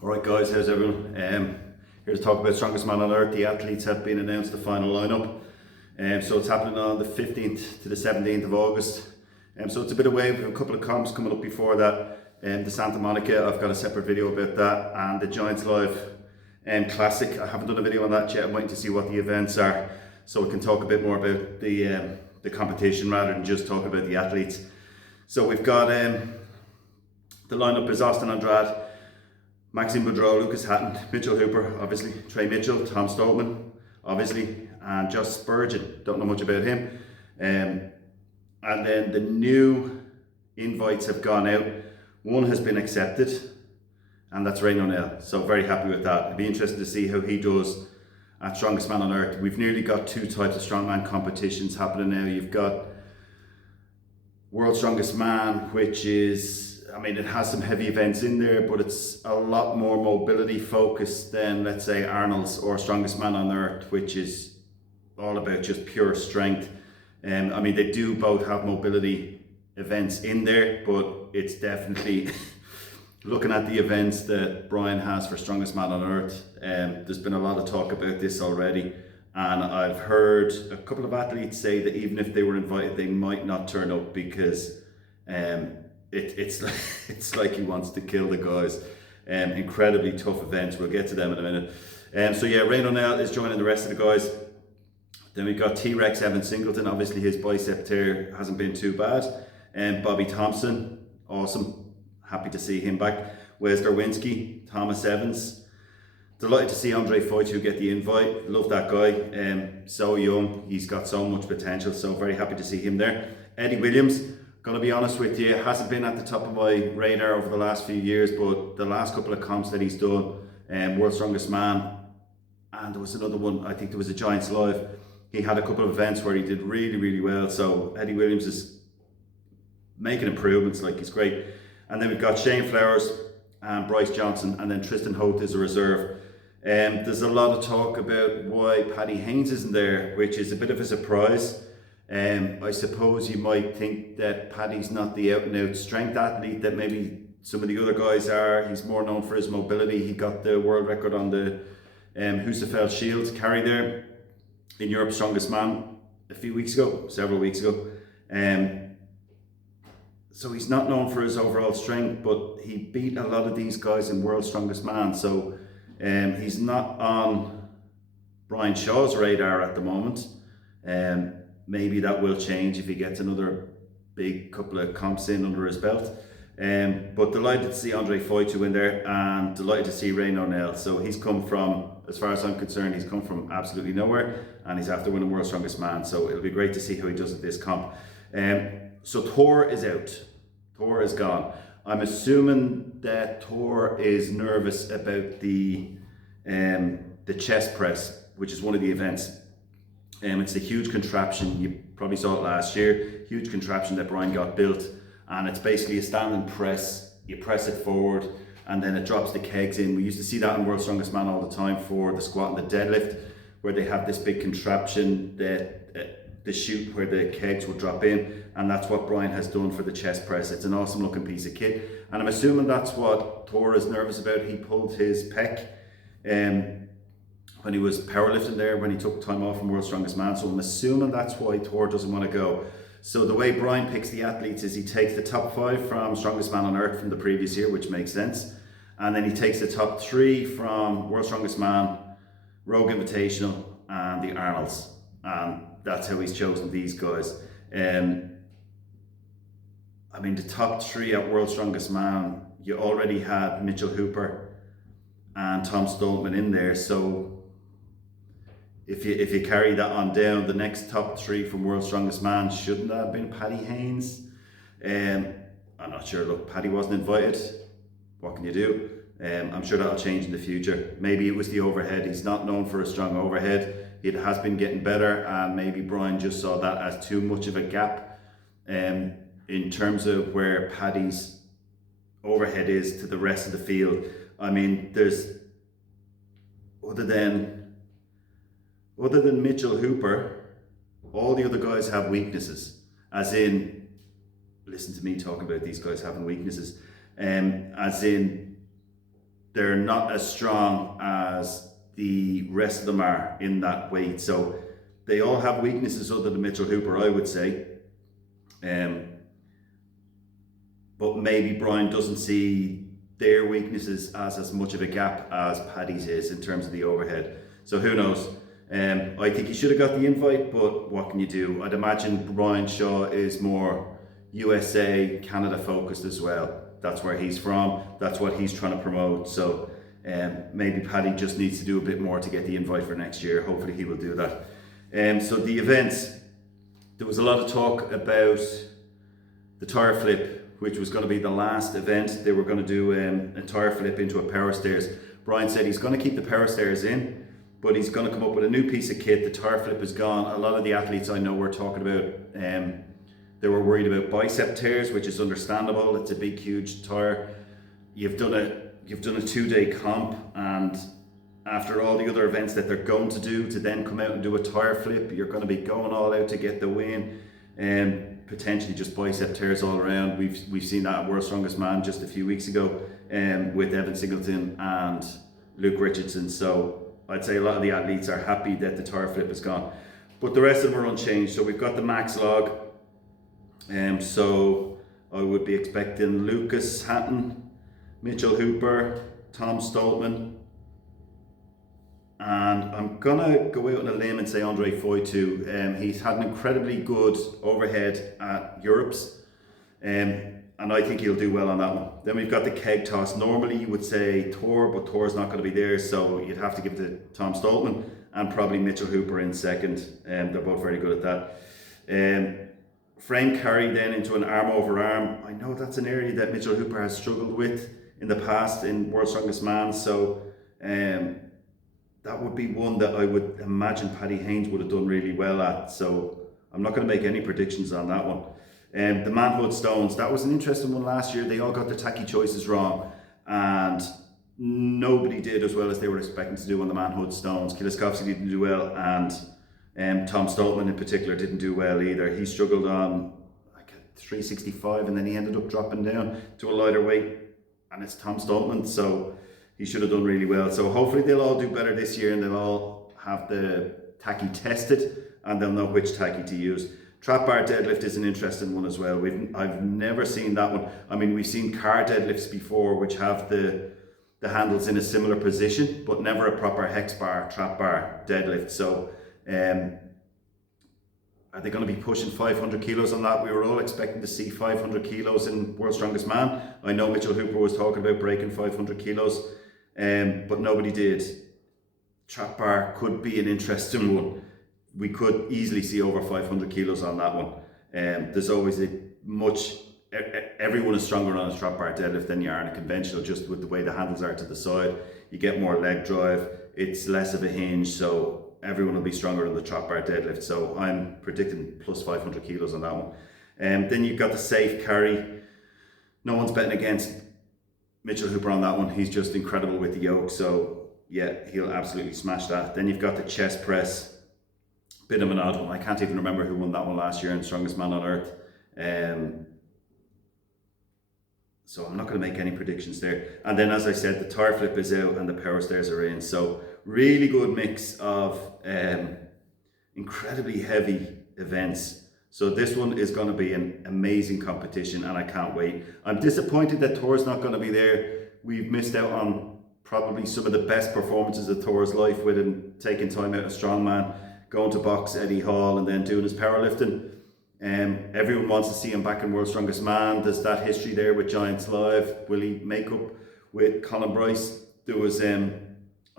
Alright guys, how's everyone? Here to talk about Strongest Man on Earth. The athletes have been announced, the final lineup. So it's happening on the 15th to the 17th of August. So it's a bit away. We have a couple of comps coming up before that. The Santa Monica, I've got a separate video about that. And the Giants Live Classic, I haven't done a video on that yet. I'm waiting to see what the events are, so we can talk a bit more about the competition rather than just talk about the athletes. So we've got, the lineup is Austin Andrade, Maxime Boudreau, Lucas Hatton, Mitchell Hooper, obviously, Trey Mitchell, Tom Stoltman, obviously, and Josh Spurgeon, don't know much about him. And then the new invites have gone out. One has been accepted, and that's Ray O'Neill. So very happy with that. It'd be interesting to see how he does at Strongest Man on Earth. We've nearly got two types of strongman competitions happening now. You've got World Strongest Man, which is, I mean, it has some heavy events in there, but it's a lot more mobility focused than, let's say, Arnold's or Strongest Man on Earth, which is all about just pure strength. I mean, they do both have mobility events in there, but it's definitely looking at the events that Brian has for Strongest Man on Earth. There's been a lot of talk about this already, and I've heard a couple of athletes say that even if they were invited, they might not turn up because it's like he wants to kill the guys. Incredibly tough events. We'll get to them in a minute. So yeah, Ray O'Neill is joining the rest of the guys. Then we've got T-Rex Evan Singleton. Obviously his bicep tear hasn't been too bad. Bobby Thompson, awesome. Happy to see him back. Wes Derwinski, Thomas Evans. Delighted to see Andre Foytu get the invite. Love that guy. So young, he's got so much potential. So very happy to see him there. Eddie Williams, gonna be honest with you, hasn't been at the top of my radar over the last few years, but the last couple of comps that he's done, World's Strongest Man, and there was another one, I think there was a Giants Live. He had a couple of events where he did really, really well. So Eddie Williams is making improvements, like he's great. And then we've got Shane Flowers and Bryce Johnson, and then Tristan Hoth is a reserve. There's a lot of talk about why Paddy Haynes isn't there, which is a bit of a surprise. I suppose you might think that Paddy's not the out and out strength athlete that maybe some of the other guys are. He's more known for his mobility. He got the world record on the Husafell Shield carry there in Europe's Strongest Man a few weeks ago, several weeks ago. So he's not known for his overall strength, but he beat a lot of these guys in World's Strongest Man. So he's not on Brian Shaw's radar at the moment. Maybe that will change if he gets another big couple of comps in under his belt. But delighted to see Andre Foytu in there, and delighted to see Ray O'Neill. So he's come from, as far as I'm concerned, he's come from absolutely nowhere, and he's after winning World's Strongest Man. So it'll be great to see how he does at this comp. So Thor is out. Thor is gone. I'm assuming that Thor is nervous about the chest press, which is one of the events. It's a huge contraption. You probably saw it last year. Huge contraption that Brian got built, and it's basically a standing press. You press it forward, and then it drops the kegs in. We used to see that in World's Strongest Man all the time for the squat and the deadlift, where they have this big contraption that the chute where the kegs will drop in, and that's what Brian has done for the chest press. It's an awesome looking piece of kit, and I'm assuming that's what Thor is nervous about. He pulled his pec when he was powerlifting there, when he took time off from World's Strongest Man. So I'm assuming that's why Thor doesn't want to go. So the way Brian picks the athletes is he takes the top 5 from Strongest Man on Earth from the previous year, which makes sense. And then he takes the top 3 from World's Strongest Man, Rogue Invitational, and the Arnolds. And that's how he's chosen these guys. I mean, the top 3 at World's Strongest Man, you already had Mitchell Hooper and Tom Stoltman in there. So if you carry that on down, the next top 3 from World's Strongest Man, shouldn't that have been Paddy Haynes? I'm not sure. Look, Paddy wasn't invited. What can you do? I'm sure that'll change in the future. Maybe it was the overhead. He's not known for a strong overhead. It has been getting better, and maybe Brian just saw that as too much of a gap in terms of where Paddy's overhead is to the rest of the field. I mean, there's other than Mitchell Hooper, all the other guys have weaknesses. As in, listen to me talk about these guys having weaknesses. As in, they're not as strong as the rest of them are in that weight. So they all have weaknesses other than Mitchell Hooper, I would say. But maybe Brian doesn't see their weaknesses as much of a gap as Paddy's is in terms of the overhead. So who knows? I think he should have got the invite, but what can you do? I'd imagine Brian Shaw is more USA, Canada focused as well. That's where he's from. That's what he's trying to promote. So maybe Paddy just needs to do a bit more to get the invite for next year. Hopefully he will do that. So the events, there was a lot of talk about the tire flip, which was going to be the last event. They were going to do a tire flip into a power stairs. Brian said he's going to keep the power stairs in, but he's going to come up with a new piece of kit. The tire flip is gone. A lot of the athletes I know were talking about, they were worried about bicep tears, which is understandable. It's a big, huge tire. You've done a 2-day comp, and after all the other events that they're going to do, to then come out and do a tire flip, you're going to be going all out to get the win, and potentially just bicep tears all around. We've seen that at World's Strongest Man just a few weeks ago, with Evan Singleton and Luke Richardson. So I'd say a lot of the athletes are happy that the tire flip is gone, but the rest of them are unchanged. So we've got the max log. So I would be expecting Lucas Hatton, Mitchell Hooper, Tom Stoltman, and I'm gonna go out on a limb and say Andre Foy too. He's had an incredibly good overhead at Europe's, and I think he'll do well on that one. Then we've got the keg toss. Normally you would say Thor, but Thor's not going to be there, so you'd have to give it to Tom Stoltman and probably Mitchell Hooper in second. They're both very good at that. Frame carry then into an arm over arm. I know that's an area that Mitchell Hooper has struggled with in the past in World's Strongest Man, so that would be one that I would imagine Paddy Haynes would have done really well at. So I'm not going to make any predictions on that one. The manhood stones, that was an interesting one last year. They all got the tacky choices wrong, and nobody did as well as they were expecting to do on the manhood stones. Kieliszkowski didn't do well, and Tom Stoltman in particular didn't do well either. He struggled on like a 365, and then he ended up dropping down to a lighter weight, and it's Tom Stoltman, so he should have done really well. So hopefully they'll all do better this year, and they'll all have the tacky tested, and they'll know which tacky to use. Trap bar deadlift is an interesting one as well. I've never seen that one. I mean, we've seen car deadlifts before, which have the handles in a similar position, but never a proper hex bar, trap bar deadlift. So are they going to be pushing 500 kilos on that? We were all expecting to see 500 kilos in World's Strongest Man. I know Mitchell Hooper was talking about breaking 500 kilos, but nobody did. Trap bar could be an interesting one. We could easily see over 500 kilos on that one. There's always everyone is stronger on a trap bar deadlift than you are in a conventional, just with the way the handles are to the side. You get more leg drive, it's less of a hinge, so everyone will be stronger on the trap bar deadlift. So I'm predicting plus 500 kilos on that one. Then you've got the safe carry. No one's betting against Mitchell Hooper on that one. He's just incredible with the yoke, so yeah, he'll absolutely smash that. Then you've got the chest press. Bit of an odd one. I can't even remember who won that one last year in Strongest Man on Earth. So I'm not going to make any predictions there. And then, as I said, the tire flip is out and the power stairs are in. So really good mix of incredibly heavy events. So this one is going to be an amazing competition, and I can't wait. I'm disappointed that Thor's not going to be there. We've missed out on probably some of the best performances of Thor's life, with him taking time out of strongman, going to box Eddie Hall, and then doing his powerlifting. Everyone wants to see him back in World's Strongest Man. There's that history there with Giants Live. Will he make up with Colin Bryce? There was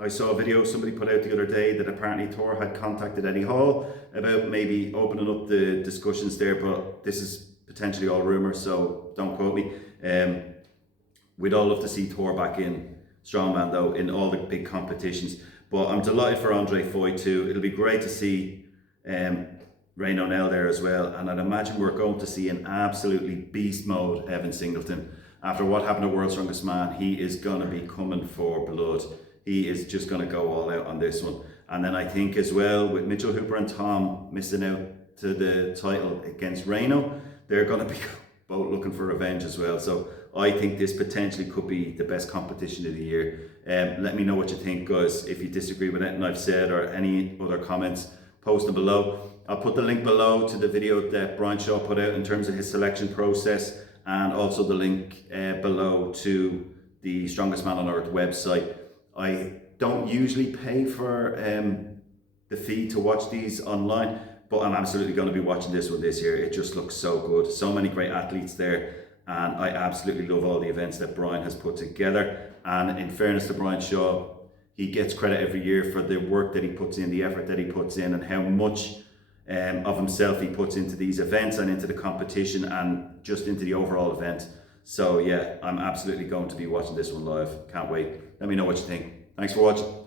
I saw a video somebody put out the other day that apparently Thor had contacted Eddie Hall about maybe opening up the discussions there, but this is potentially all rumours, so don't quote me. We'd all love to see Thor back in strongman though, in all the big competitions. But I'm delighted for Andre Foy too. It'll be great to see Rain O'Neill there as well. And I'd imagine we're going to see an absolutely beast mode Evan Singleton. After what happened at World's Strongest Man, he is going to be coming for blood. He is just going to go all out on this one. And then I think as well, with Mitchell Hooper and Tom missing out to the title against Reno, they're going to be both looking for revenge as well. So I think this potentially could be the best competition of the year. Let me know what you think, guys. If you disagree with anything I've said or any other comments, post them below. I'll put the link below to the video that Brian Shaw put out in terms of his selection process, and also the link below to the Strongest Man on Earth website. I don't usually pay for the fee to watch these online, but I'm absolutely going to be watching this one this year. It just looks so good. So many great athletes there, and I absolutely love all the events that Brian has put together. And in fairness to Brian Shaw, he gets credit every year for the work that he puts in, the effort that he puts in, and how much of himself he puts into these events and into the competition and just into the overall event. So yeah, I'm absolutely going to be watching this one live. Can't wait. Let me know what you think. Thanks for watching.